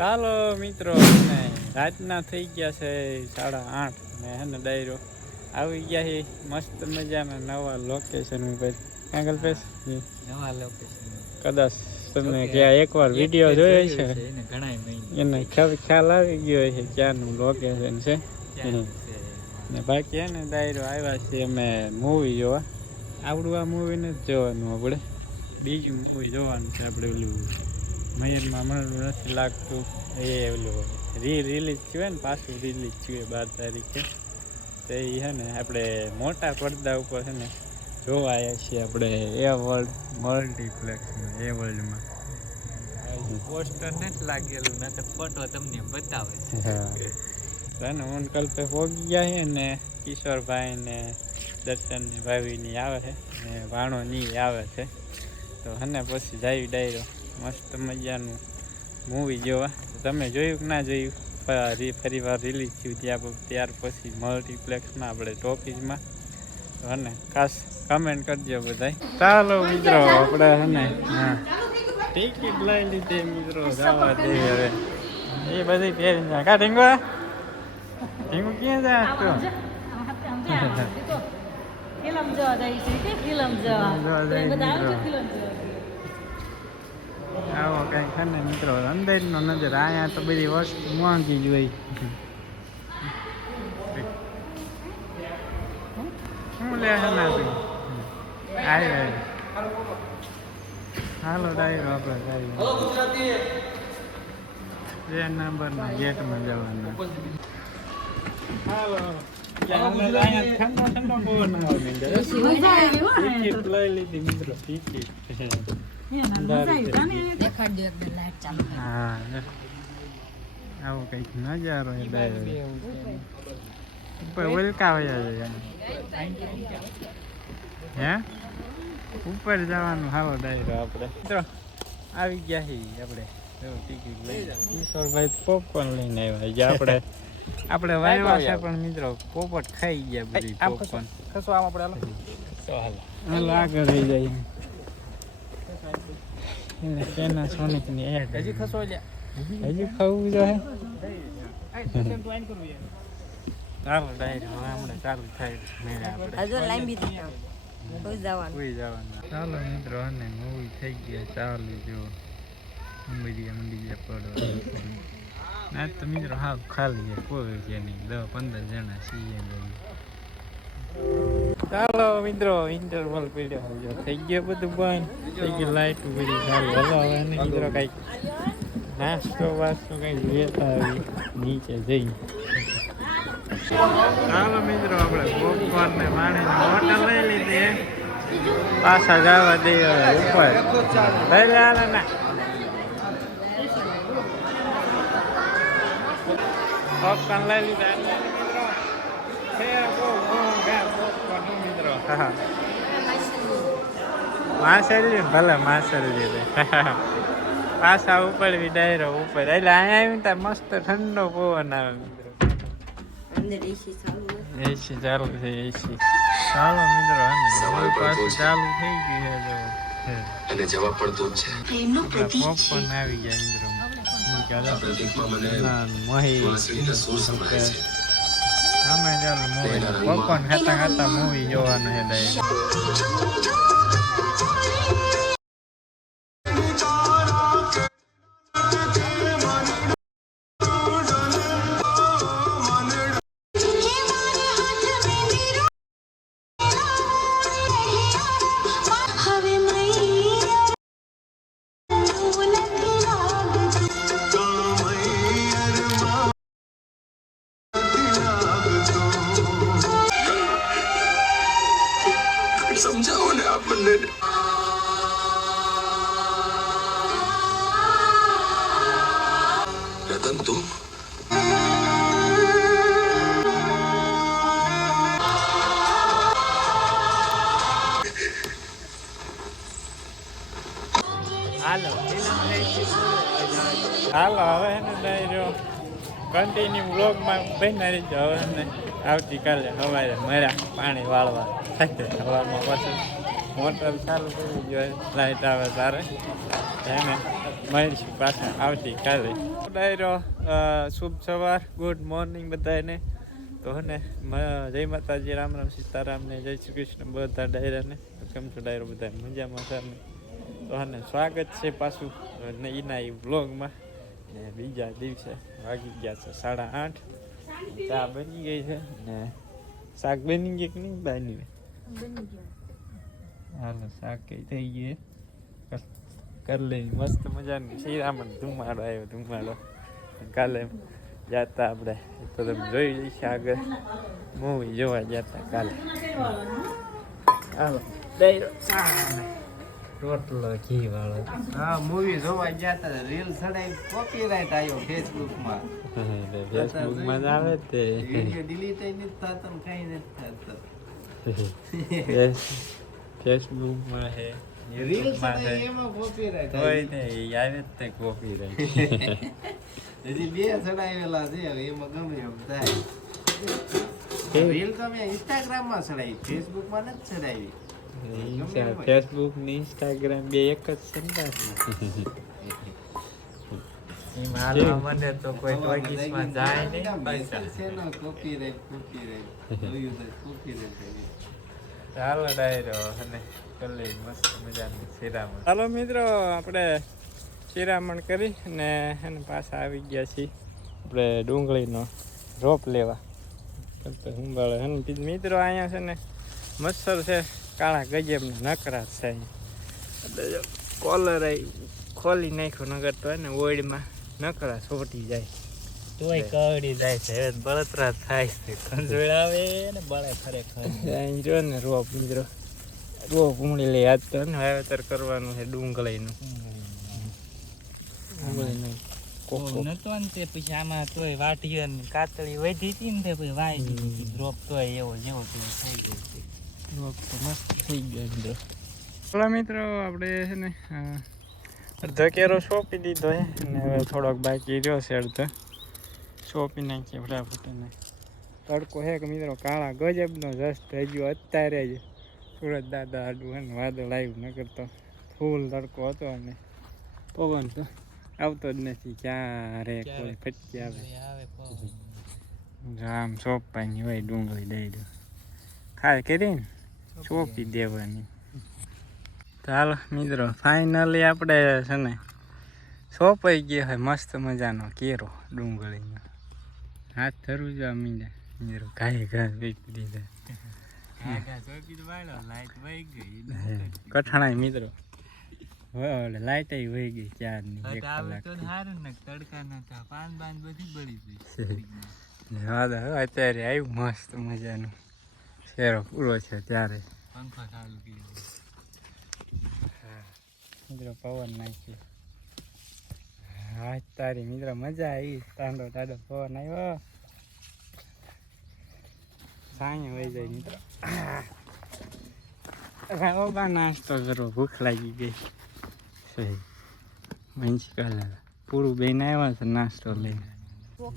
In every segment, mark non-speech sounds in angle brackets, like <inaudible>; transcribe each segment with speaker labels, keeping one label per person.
Speaker 1: ચાલો મિત્રો રાતના થઈ ગયા છે સાડા આઠ. ને હે ને ડાયરો આવી ગયા છે મસ્ત મજાના નવા લોકેશન ઉપર. ક્યાં કલ્પેશ જી.
Speaker 2: નવા લોકેશન
Speaker 1: કદાચ તમને ક્યાં એકવાર વીડિયો જોયો છે
Speaker 2: એને
Speaker 1: એને ખ્યાલ આવી ગયો છે ક્યાંનું લોકેશન છે. ને બાકી હે ને ડાયરો આવ્યા છે અમે મૂવી જોવા. આવડું આ મૂવી નથી જોવાનું આપણે. બીજું મૂવી જોવાનું છે આપણે ઓલું મયરમાં મને નથી લાગતું. એ ઓલું રી રિલીઝ થયું ને પાછું રિલીઝ થયું બાર તારીખે. તો એ છે ને આપણે મોટા પડદા ઉપર છે ને જોવા આવ્યા છીએ આપણે એ વર્લ્ડ મલ્ટીપ્લેક્સમાં એ વર્લ્ડમાં
Speaker 2: પોસ્ટર નથી લાગેલું ના તો ફોટો તમને બતાવે છે.
Speaker 1: ને હું કલ્પે પોગી ગયા છે ને કિશોરભાઈ ને દર્શન ને ભાભીની આવે છે ને વાણો ની આવે છે. તો હને પછી જાય ડાયરો. મસ્ત મજાનું મૂવી જોવા. તમે જોયું કે ના જોયું? ફરી ફરી વાર રિલીઝ થયું ત્યાં ત્યાર પછી મલ્ટીપ્લેક્સમાં આપણે ટોકીઝમાં. અને ખાસ કમેન્ટ કરજો બધા ચાલો મિત્રો આપણે હને હા. ટિકિટ લઈ લીધી મિત્રો જવા દે હવે. એ બધી પહેરી જા. કા ઢીંગો? ઢીંગો ક્યાં જાય તું? <laughs>
Speaker 3: ફિલ્મ જોવા જાય છે કે ફિલ્મ જોવા?
Speaker 1: જાય
Speaker 3: બધા ફિલ્મ જોવા?
Speaker 1: આવો કાંઈ ખાને મિત્રો અંદાજનો નજર. અહીંયા તો બધી વસ્તુ મોંઘી જ હોય. શું લે આવી હાલો ડાયરો આપણે જઈએ બે નંબરના ગેટમાં જવાનું. ઠંડો ઠંડો પવન આવે
Speaker 3: હો
Speaker 1: લઈ લીધી મિત્રો ટિકિટ.
Speaker 3: હે આવી.
Speaker 1: કંઈક નજારો ઉપર ઉલકા વયા હે? ઉપર જવાનું હાલો ડાયરો આપણે. મિત્રો આવી ગયા હી આપણે. ટિકિટ લઈ કિશોરભાઈ પોપકોર્ન લઈને આવ્યા જે આપણે. <laughs> આપણે વાયવા છે પણ મિત્રો પોપટ ખાઈ ગયા બધી પોપકોર્ન
Speaker 2: ખસો આમ આપણે હાલો.
Speaker 1: હાલો આગળ રહી જાય એને ની એડ
Speaker 2: હજી ખસો
Speaker 1: હજી ખાવું ચાલો ડાયરી હવે હમણાં ચાલુ થાય મેળે આપણે.
Speaker 4: હજુ લાંબી કોઈ જવાનું.
Speaker 1: કોઈ જવાનું ચાલો મિત્રો અને મૂવી થઈ ગયા. ચાલુ જો. મંડી ગયા પડવા ના તો મિત્રો હાવ ખાલી છે. કોઈ છે નહીં. દસ પંદર જણા છીએ ચાલો મિત્રો ઇન્ટરવલ પીડ્યો જો થઈ ગયો બધું બંધ. થઈ ગયું લાઈટ પીડી ચાલુ હવે હવે મિત્રો કંઈક નાસ્તો વાસ્તો કંઈક લેતા નીચે જઈ. ચાલો મિત્રો, આપણે પોપકોર્ન ને માણીને બોટલ લઈ લીધી. પાછા જવા દઈએ ઉપર. લઈ લે હાલે ના. પોપકોર્ન લઈ લીધા મિત્રો, છે બહુ માસેલી ભલે માસેલી <laughs> પાછા ઉપર એટલે અહીંયા આવીને ત્યાં મસ્ત ઠંડો પવન આવે મિત્રો.
Speaker 4: એસી ચાલુ
Speaker 1: છે એસી ચાલો મિત્રો હે ને પાછું ચાલુ થઈ ગયું છે
Speaker 5: અને જવાબ પણ છે.
Speaker 1: પોપકોર્ન આવી ગયા મિત્રો.
Speaker 5: પ્રતીકમાં મને
Speaker 1: ના મહી
Speaker 5: વાંસળીના સંભળાય છે.
Speaker 1: અમે ચાલો મૂવી પોપકોર્ન ખાતા ખાતા મૂવી જોવાનું છે હાલો. હાલો, હવે એને ડાયરો કન્ટિન્યુ બ્લોગમાં બહેના રહીજો. હવે આવતી આવતીકાલે સવારે મર્યા પાણી વાળવા હવામાં પછી મોટર ચાલુ કરી જોઈએ લાઈટ આવે તારે. એને મળીશું પાછા આવતીકાલે. ડાયરો શુભ સવાર, ગુડ મોર્નિંગ બધાને તો ને જય માતાજી, રામ રામ સીતારામને જય શ્રી કૃષ્ણ, બધા ડાયરાને. કેમ છો ડાયરો બધા મજામાં ને તો હે સ્વાગત છે પાછું ને એના એ વ્લોગમાં ને બીજા દિવસે વાગી ગયા છે સાડા આઠ. ચા બની ગઈ છે ને શાક બની ગઈ કે નહીં બની હાલો શાક કઈ થઈ ગઈ કરી લઈ. મસ્ત મજાની શ્રીરામન ધુમાડો આવ્યો ધુમાડો. કાલે જાતા આપણે. તો તમે જોઈ લઈશ આગળ. મૂવી જોવા જતા કાલે. હાલો. ડાયરો રોટલો ઘી વાળો.
Speaker 2: હા મૂવી જોવા ગયા તા રીલ સડાઈ કોપીરાઈટ આવ્યો ફેસબુકમાં.
Speaker 1: ફેસબુકમાં જ આવે તે.
Speaker 2: વિડિયો ડિલીટ નથી થતો કઈ નથી થતો.
Speaker 1: ફેસબુકમાં હે
Speaker 2: રીલ સડાઈ
Speaker 1: હે.
Speaker 2: એમાં કોપીરાઈટ
Speaker 1: કોઈ ને આવે જ તે કોપી રહી <laughs>
Speaker 2: હજી બે સડાવેલા છે હવે એમાં ગમે એમ થાય. રીલ તો મેં ઇન્સ્ટાગ્રામમાં ચડાવી ફેસબુકમાં નથી સડાવી.
Speaker 1: ફેસબુક ને ઇન્સ્ટાગ્રામ બે એક જ છે. <laughs> મને તો કોઈ ટોકીસમાં જાય નહીં પૈસા. ચાલો ડાયરો અને કરી મસ્ત મજાની શિરામણ. ચાલો મિત્રો આપણે શિરામણ કરી ને એને પાછા આવી ગયા છીએ. આપણે ડુંગળીનો રોપ લેવા. હે ને મિત્રો અહીંયા છે ને મચ્છર છે. કાળા ગજબના નકરા છે અહીંયા એટલે કોલર ખોલી નાખ્યો નગર તો એને ઓઈડમાં નકરા છોટી જાય.
Speaker 2: તોય કવડી જાય. છે. બળતરા થાય છે. કંજોળ આવે ને બળે ખરેખર <laughs>
Speaker 1: જો ને રો મિત્રો રો ઉમળી લઈ આજ તો. ને વાવેતર કરવાનું છે ડુંગળીનું. ડુંગળીનું.
Speaker 2: નતો ને તે પછી આમાં તોય વાટી ને કાતળી વધી હતી ને તે પછી વાય ડ્રોપ તોય એવો જેવો તેવો થઈ ગયો
Speaker 1: મસ્ત થઈ ગયો મિત્રો ચાલો મિત્રો આપણે છે ને અડધો કેરો સોંપી દીધો છે અને હવે થોડોક બાકી રહ્યો છે અડધો. સોંપી નાખીએ ફટાફટ અને તડકો હે કે મિત્રો કાળા ગજબનો રસ થઈ ગયો અત્યારે જ સુરત દાદા આડું હે ને વાદળ આવ્યું ન કરતો ફૂલ તડકો હતો અને પવન તો આવતો જ નથી ક્યારે કોઈ ફટકી આવે. આમ સોંપવાની હોય ડુંગળી દઈ દો ખાય કરીને સોંપી દેવાની. ચાલો મિત્રો ફાઇનલી આપણે છે ને સોંપાઈ ગયો હોય મસ્ત મજાનો કેરો ડુંગળીનો. હાથ ધરવું જો મીને. મિત્રો ઘાય ઘાસ વેચી દીધા.
Speaker 2: ચોપી.
Speaker 1: કઠણાય મિત્રો. લાઈટ વહી ગઈ ચારની એક
Speaker 2: હટ આવે
Speaker 1: કલાક
Speaker 2: તો સારું ને તડકા ના થા પાન બાન બધી બળી ગઈ.
Speaker 1: વાદળ હવે અત્યારે આવ્યું મસ્ત મજાનું. શેરો પૂરો છે ત્યારે.
Speaker 2: પંખો ચાલુ કર્યો
Speaker 1: મિત્રો પવન નાખ્યો. હા તારી મિત્રો મજા આવી. ટાંડો ટાંડો પવન આવ્યો. સાંજ હોય જાય મિત્રો. રાવો બા નાસ્તો કરો ભૂખ લાગી ગઈ. સહી. મંચી કલર પૂરું બેન આવ્યા છે નાસ્તો લઈને.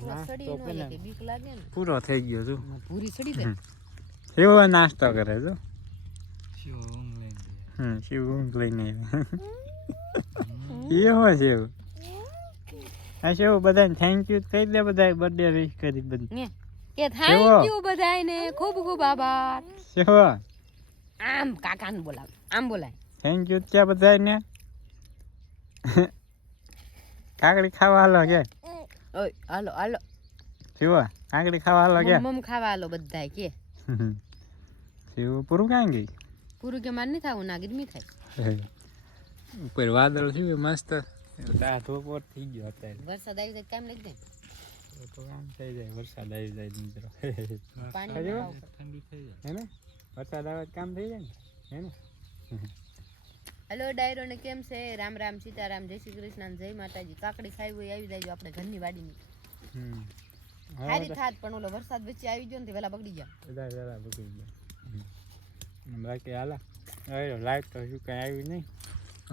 Speaker 1: નાસ્તો પેલા
Speaker 4: બીક લાગે ને.
Speaker 1: પૂરો થઈ ગયો તું.
Speaker 4: પૂરી ચડી જાય?
Speaker 1: એવો નાસ્તો કરે. હમ શિવ ઊંઘ લઈને એ એવો છે એવું આ શિવ બધાને થેન્ક યુ કહી દે બધા બર્થડે વિશ કરી બધી
Speaker 4: કે થેન્ક યુ બધાયને ખૂબ ખૂબ આભાર
Speaker 1: શિવ
Speaker 4: આમ કાકાને બોલાવ આમ બોલાય
Speaker 1: થેન્ક યુ ત્યાં બધાને કાકડી ખાવા હાલો કે
Speaker 4: ઓય હાલો હાલો
Speaker 1: શિવ કાકડી ખાવા હાલો કે
Speaker 4: મમ ખાવા હાલો બધાય કે
Speaker 1: શિવ પૂરું કાંઈ ગઈ
Speaker 4: પૂરું કે માર નહીં થાય ના ગરમી થાય
Speaker 1: ઉપર વાદળ થયું મસ્ત આ ધોપોર થઈ ગયો અત્યારે
Speaker 4: વરસાદ આવી જાય કામ લાગી જાય
Speaker 1: તો તો કામ થઈ જાય વરસાદ આવી જાય મિત્રો
Speaker 4: પાણી
Speaker 2: ઠંડી થઈ જાય
Speaker 1: હે ને વરસાદ આવે કામ થઈ જાય ને હે ને
Speaker 4: હેલો ડાયરો ને કેમ છે રામ રામ સીતારામ જય શ્રી કૃષ્ણ જય માતાજી કાકડી ખાઈ હોય આવી જાય આપણે ઘરની વાડીની
Speaker 1: હમ
Speaker 4: સારી થાત પણ ઓલો વરસાદ વચ્ચે આવી ગયો ને તે વેલા બગડી ગયા.
Speaker 1: બગડી ગયા. બાકી હાલા. હવે લાઈટ તો શું કંઈ આવ્યું નહીં.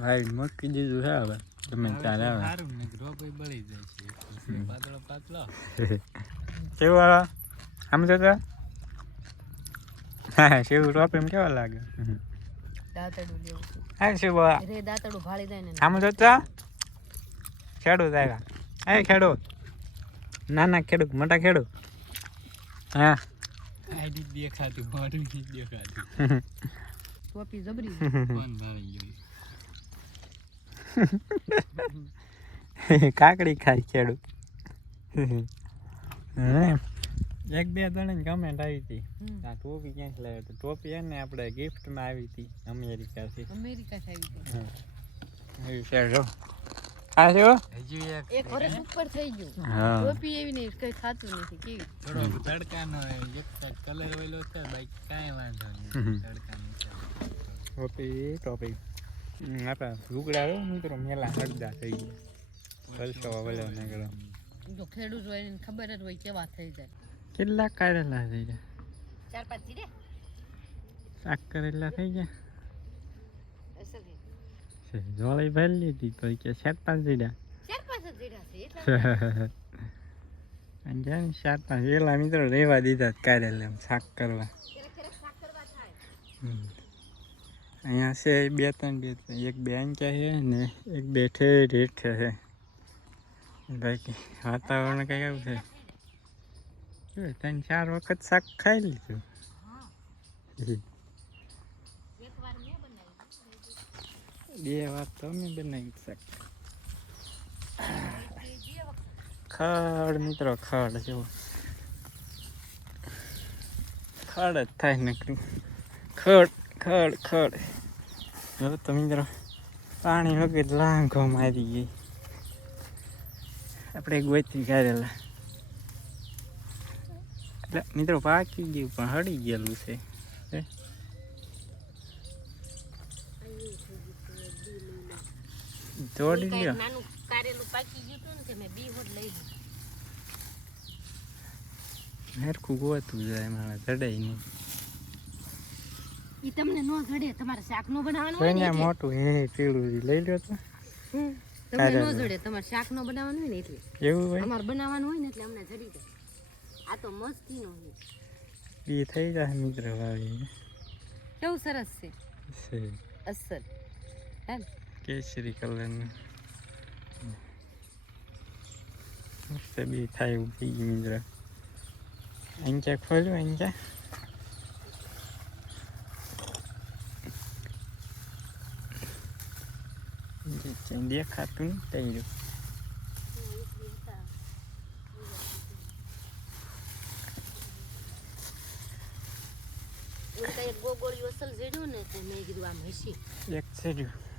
Speaker 1: લાઈટ મૂકી દીધું છે હવે. તમે ચાલે આવે
Speaker 2: સારું ને રોપઈ બળી જાય છે. પાતળો પાતળો.
Speaker 1: કેવું આવે આમ તો તો હા શિવ ટોપ એમ કેવા લાગે.
Speaker 4: દાંતડું લેવું
Speaker 1: હા શિવ
Speaker 4: રે દાંતડું ભાળી જાય ને.
Speaker 1: આમ ખેડૂત આવ્યા. એ ખેડૂત. નાના ખેડૂત મોટા ખેડૂત. હા.
Speaker 2: આઈડી દેખાતું મોઢું નથી દેખાતું. <laughs>
Speaker 4: ટોપી જબરી <laughs>
Speaker 2: કોણ ભાવી ગયું <laughs>
Speaker 1: કાકડી ખાય ખેડૂત. હે. એક બે જણાની કમેન્ટ આવી હતી. આ ટોપી ક્યાંથી લાવ્યો તો? ટોપી એને આપણે ગિફ્ટમાં આવી હતી અમેરિકાથી.
Speaker 4: અમેરિકા આવી
Speaker 1: એવી છે જો. મેલા હળદા થઈ ગયા
Speaker 4: જો ખેડૂત હોય એને ખબર જ હોય કેવા થઈ જાય
Speaker 1: કેટલા કાઢેલા થઈ ગયા
Speaker 4: ચાર
Speaker 1: કરેલા થઈ ગયા.
Speaker 4: છે
Speaker 1: જોળી ભરી લીધી તો કે સાત પાંચ જીડા
Speaker 4: ચાર પાંચ જ જીરા છે એટલા
Speaker 1: અને ને સાત પાંચ વેલા મિત્રો રહેવા દીધા કાઢેલા એમ શાક કરવા અહીંયા છે બે ત્રણ બે એક બે અંક્યા છે ને એક બેઠે રેઠે છે બાકી વાતાવરણ કઈ આવું છે ત્રણ ચાર વખત શાક ખાઈ લીધું
Speaker 4: એકવાર મેં બનાવી
Speaker 1: બે વાત તો અમે બનાવી શાક ખડ મિત્રો ખડ જો ખડ જ થાય નકરું ખડ ખડ ખડ હવે તો મિત્રો પાણી વગર લાંઘો મારી ગઈ આપણે ગોતી કાઢેલા એટલે મિત્રો પાકી ગયું પણ હળી ગયેલું છે હે? તોડી લ્યો.
Speaker 4: નાનું કારેલું પાકી ગયું હતું ને તે મેં બી હોટ લઈ લીધું.
Speaker 1: હરખું ગોતું જાય મારે ચડાઈ નહીં
Speaker 4: ઈ તમને નો જડે તમારે શાક નો બનાવવાનું હોય ને એટલે.
Speaker 1: મોટું હે પીળું લઈ લ્યો તો.
Speaker 4: તમને નો જડે તમારે શાક નો બનાવવાનું હોય ને એટલે.
Speaker 1: એવું હોય?
Speaker 4: અમારે બનાવવાનું હોય ને એટલે અમને જડી જાય. આ તો મસ્તી નો હોય
Speaker 1: એ થઈ જાય મિત્ર ભાવી.
Speaker 4: કેવું સરસ છે? અસર હે?
Speaker 1: કેસરી કલરનું મસ્ત બી થાય એવું થઈ ગયું મિત્ર અંક્યા ખોલ્યું અંક્યા જે ક્યાંય દેખાતું
Speaker 4: એવું કંઈ ગોગોળિયું અસલ જડ્યું ને મેં કીધું આમ હસી
Speaker 1: એક ચડ્યું.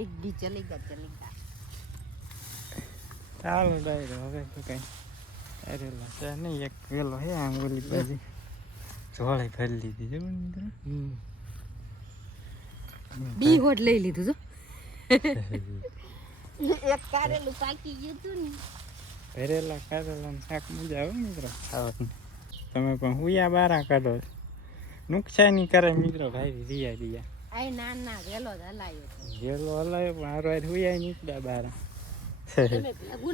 Speaker 4: એક દી ચલી ગયા ચલી ગયા
Speaker 1: ચાલો ડાયરો હવે તો કઈ અરેલા છે નહીં. એક વેલો હે આમ ઓલી બાજુ જોળે ભરી લીધી છે મિત્રો.
Speaker 4: બી હોટ લઈ લીધું જો <laughs> એક કારેલું પાકી ગયું હતું ને.
Speaker 1: ભરેલા કારેલા શાક મજા આવે મિત્રો? ખાવાની. તમે પણ હુયા બારા કાઢો. નુકસાની કરે મિત્રો ભાઈ રિયા રિયા.
Speaker 4: આ ના ના વેલો જ હલાયો.
Speaker 1: વેલો હલાયો પણ હારો હાર હુયા નીકળ્યા બારા.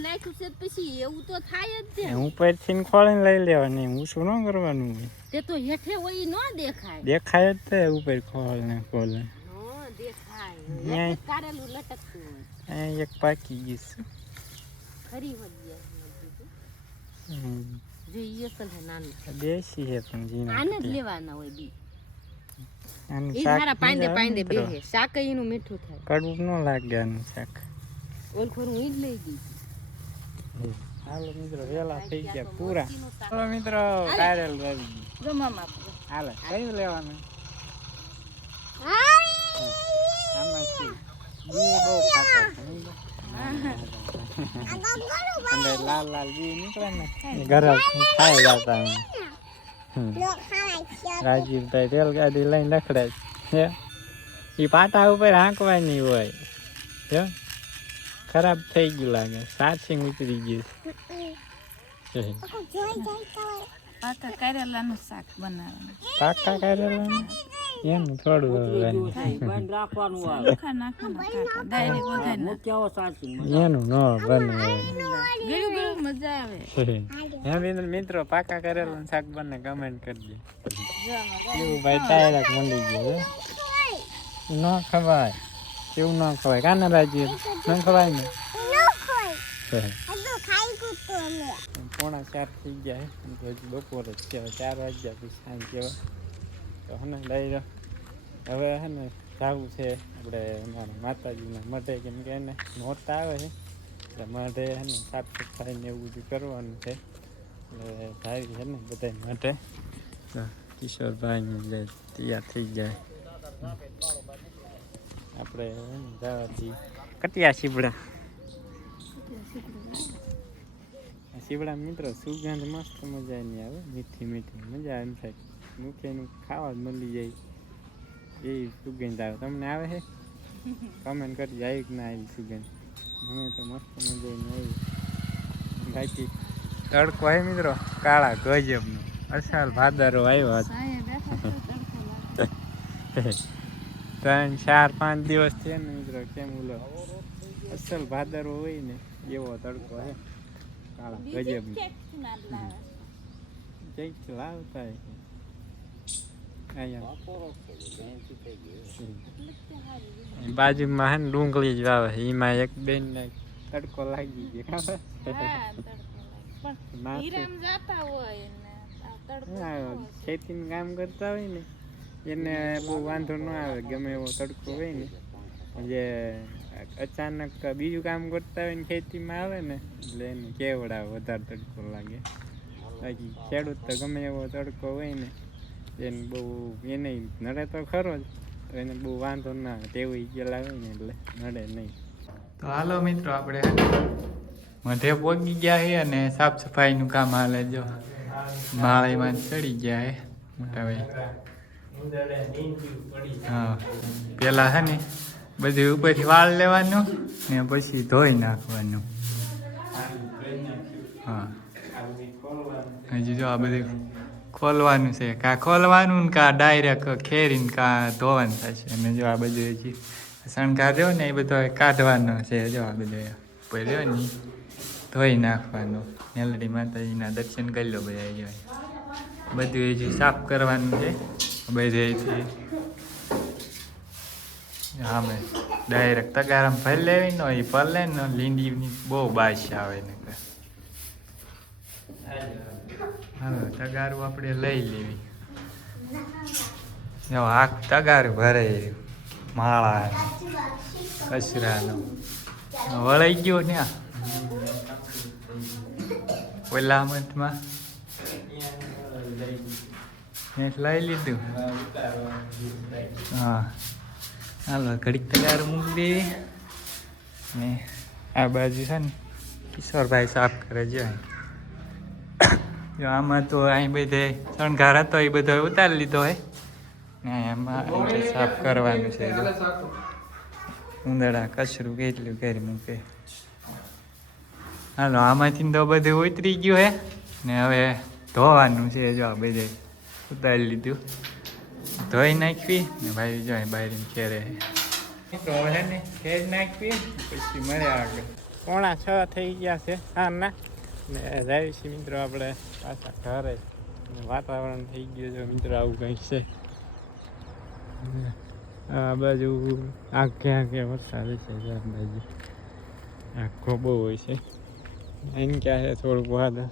Speaker 4: નાખ્યું છે પછી એવું તો થાય જ છે.
Speaker 1: હું પરથી ખોળીને લઈ લેવાની હું શું ન કરવાનું?
Speaker 4: તે તો હેઠે હોય ન દેખાય.
Speaker 1: દેખાય જ તે ઉપર ખોળ ને ખોલે
Speaker 4: નો દેખાય. કારેલું લટકતું
Speaker 1: એક પાકી ગયું છે.
Speaker 4: ખરી વધી
Speaker 1: દેશી હે પણ જીના
Speaker 4: આને જ લેવાના હોય બી. ઈ
Speaker 1: શાક
Speaker 4: પાંદે પાંદે બેહે શાક એનું મીઠું થાય.
Speaker 1: કડવું ન લાગે શાક.
Speaker 4: ઓલ ખોરું ઈ લઈ ગઈ.
Speaker 1: હાલો મિત્રો વેલા થઈ ગયા પૂરા. હાલો મિત્રો કારેલ આવી
Speaker 4: જો મામા
Speaker 1: હાલો કયું લેવાનું? આમાં શું બી બહુ ખાતા છે, નહીં? અંદર લાલ લાલ બી નીકળે ને. ગરમ ખાઈ જતા. રાજીવભાઈ રેલગાડી લઈને રખડે છે એ પાટા ઉપર હાંકવાની હોય જો ખરાબ થઈ ગયું લાગે સાચી ઉતરી ગયું છે.
Speaker 3: પાકા કારેલાનું શાક બનાવવાનું.
Speaker 1: પાકા કરેલા એનું. થોડું
Speaker 3: વઘાર <laughs> નાખ
Speaker 1: એનું ન
Speaker 3: ગળ્યું મજા આવે.
Speaker 1: હે. મિત્રો પાકા કરેલા શાક બંને કમેન્ટ કરજે. એવું ભાઈ ડાયરેક્ટ મંડી ગયો? ન ખવાય. કેવું ન ખવાય? કાને રાજી ન ખવાય ને? પોણા ચાર થઈ ગયા બપોર જ કહેવાય ચાર વાગ્યા પછી સાંજ કહેવાય. તો હને લઈ હવે હે ને જવું છે આપણે અમારા માતાજીના મઢે કેમ કે એને નોરતા આવે છે. એટલે મઢે હે ને સાફ સફાઈ ને એવું બધું કરવાનું છે. એટલે ભાઈ છે ને બધા માટે કિશોરભાઈ એટલે તૈયાર થઈ જાય. આપણે જવાથી કટિયા શીબડા. શીવડા મિત્રો સુગંધ મસ્ત મજા નહીં આવે. મીઠી મીઠી મજા એમ થાય. મુખેનું ખાવા જ મળી જાય. એ સુગંધ આવે. તમને આવે છે કમેન્ટ <laughs> કરી આવી કે ના આવી સુગંધ. મને તો મસ્ત મજા આવી. બાકી તડકો હે મિત્રો? કાળા ગજબનો. અસાલ ભાદરો આવ્યો
Speaker 3: લાગે. <laughs>
Speaker 1: ત્રણ ચાર પાંચ દિવસ છે ને મિત્રો કેમ ઓલો અસલ ભાદરો હોય ને એવો તડકો હે. કાળા ગજબ કંઈક લાવતા બાજુમાં હે ડુંગળી જ વાવે. એમાં એક બેન ને તડકો લાગી ગયો. ખેતી
Speaker 3: હા, તડકો લાગે. પણ
Speaker 1: માથે
Speaker 3: હીરામ જાતા હોય ને આ તડકો
Speaker 1: હા,
Speaker 3: કેવો છે?
Speaker 1: ખેતીનું કામ કરતા હોય ને એને બહુ વાંધો ન આવે ગમે એવો તડકો હોય ને. જે અચાનક બીજું કામ કરતા હોય ને ખેતીમાં આવે ને એટલે એને કેવડાવે વધારે તડકો લાગે. બાકી ખેડૂત તો ગમે એવો તડકો હોય ને એને બહુ એને નડે તો ખરો જ. એને બહુ વાંધો ના તેવું ગયેલા હોય ને એટલે નડે નહીં. તો હાલો મિત્રો, આપણે મધે પહોંચી ગયા છે અને સાફ સફાઈનું કામ હાલે જો. માળીમાં ચડી ગયા હે મોટા ભાઈ. હા, પેલા હે ને બધું ઉપરથી વાળ લેવાનું ને પછી ધોઈ નાખવાનું. હા. હજી જો આ બધું ખોલવાનું છે. કાં ખોલવાનું ને કાં ડાયરેક્ટ ખેરીને કાં ધોવાનું થશે. અને જો આ બધું હજી શણગાર રહ્યો ને એ બધો કાઢવાનો છે. જો આ બધું પહેર્યો ને ધોઈ નાખવાનો. મેલડી માતાજીના દર્શન કરી લો બધા જો બધું હજી સાફ કરવાનું છે બધેથી મેં ડાયરેક્ટ તગારામ ભરી લેવી ને એ ભલે ને લીંડીની બહુ બાશ આવે ને હવે તગારું આપણે લઈ લેવી. આ તગાર ભરે માળા, કચરાનો. વળાઈ ગયો ત્યાં. મંથમાં નેટ લઈ લીધું. હા. હાલો, ઘડીક તગાર મૂકી ને આ બાજુ છે ને, કિશોરભાઈ સાફ કરે છે. આમાં તો અહીં બધે શણગાર હતો એ બધો ઉતારી લીધો હોય ને એમાં સાફ કરવાનું છે ઉંદડા કચરું કેટલું કરી મૂકે. હાલો, આમાંથી તો બધું ઉતરી ગયું હે. ને હવે ધોવાનું છે જો આ બધે ઉતારી લીધું. ધોઈ નાખવી ને ભાઈ જો અહીં બહાર ખેરે તો ને ખેર નાખવી પછી મળે આગળ. પોણા છ થઈ ગયા છે. હા, ના. ને જાય છે મિત્રો આપણે પાછા ઘરે. વાતાવરણ થઈ ગયું છે મિત્રો, આવું કંઈક છે. આ બાજુ આખે આખે વરસાદ છે આ બાજુ. આખો બહુ હોય છે. એમ ક્યાં છે થોડુંક વાદળ.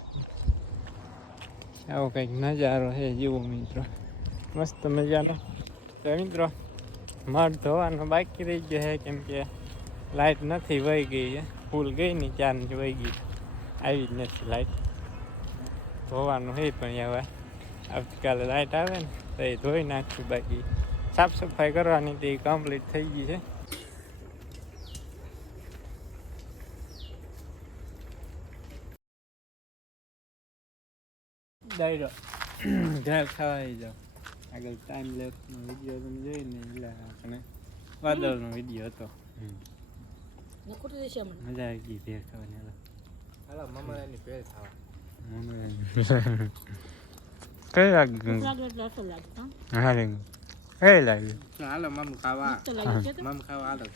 Speaker 1: આવો કંઈક નજારો છે જેવો મિત્રો. મસ્ત મજાનો. તો મિત્રો મઢ ધોવાનો બાકી રહી ગયો છે, કેમ કે લાઈટ નથી વહી ગઈ છે. ફૂલ ગઈ ને ચારની વહી ગઈ. આવી જ નથી લાઈટ ધોવાનું છે પણ હવે આવતીકાલે લાઈટ આવે ને તો એ ધોઈ નાખશું બાકી સાફ સફાઈ કરવાની તે કમ્પ્લીટ થઈ ગઈ છે ડાયરો ઘર ખાવાઈ જાઓ આગળ ટાઈમ લેફ્ટનો વીડિયો તમે જોઈ ને એટલે આપણે વાદળનો વીડિયો હતો મજા આવી ગઈ ભેળ ખાવાની હાલો મમ્મી કઈ લાગ્યું હા રે કઈ લાગ્યું
Speaker 2: હાલો મમ ખાવા મમ ખાવા હાલો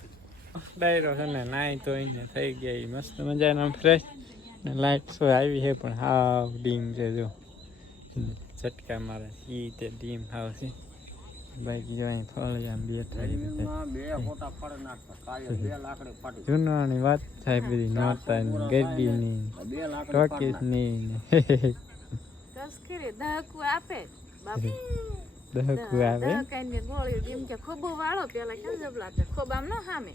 Speaker 1: ડાયરો છે ને નાઈ એને થઈ ગયા ઈ મસ્ત મજાનો ફ્રેશ ને લાઈટ સો આવી છે પણ હાવ ડીમ છે જો ઝટકા મારે ઈ તે ડીમ હાવ છે બાઈક જો ફળ આમ બેઠા છે બધા.
Speaker 6: બે ફોટા ફાડી નાખતા કાલે બે લાકડી ફાટી
Speaker 1: જૂનવાણી વાત થાય બધી નોરતાની ની.
Speaker 6: બે ની
Speaker 1: ટોકીસની
Speaker 3: તસ્કરી દહકું આપે.
Speaker 1: આવે?
Speaker 3: ગોળી કે ખોબો વાળો પેલા કેમ જબલા ખોબ આમ ન સામે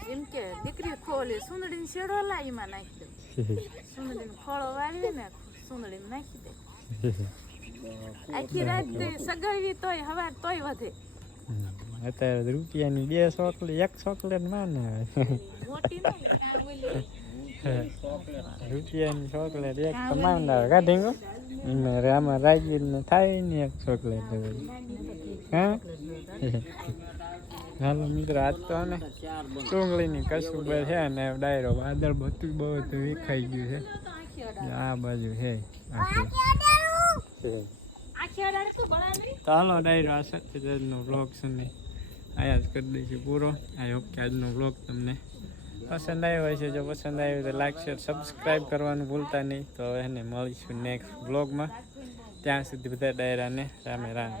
Speaker 3: જેમ કે દીકરી ખોલી સુંદડીને શેડો લાવી માં નાખી દે. <laughs> સુંદડીને ખોળો વાળવી ને સુંદડીને નાખી દે. આખી રાત સગાવી તોય હવાર તોય વધે.
Speaker 1: અત્યારે રૂપિયાની બે ચોકલેટ એક ચોકલેટ માને રૂપિયાની ચોકલેટ એક કમાવનાર કાઢી ગો આમાં રાજીને થાય ને એક ચોકલેટ હા? હાલો મિત્રો આજ તો ને ડુંગળીની કસુબર છે ને ડાયરો વાદળ બધું બહુ વિખાઈ ગયું છે. આ બાજુ છે. આખું હાલો, ડાયરો આ સાથે આજનો બ્લોગ આયા જ કરી દઈશું પૂરો. આઈ હોપ કે તમને પસંદ આવ્યો છે જો પસંદ આવ્યો તો લાઈક શેર સબસ્ક્રાઈબ કરવાનું ભૂલતા નહીં. તો હવે એને મળીશું નેક્સ્ટ બ્લોગમાં ત્યાં સુધી બધા ડાયરાને રામે રામ.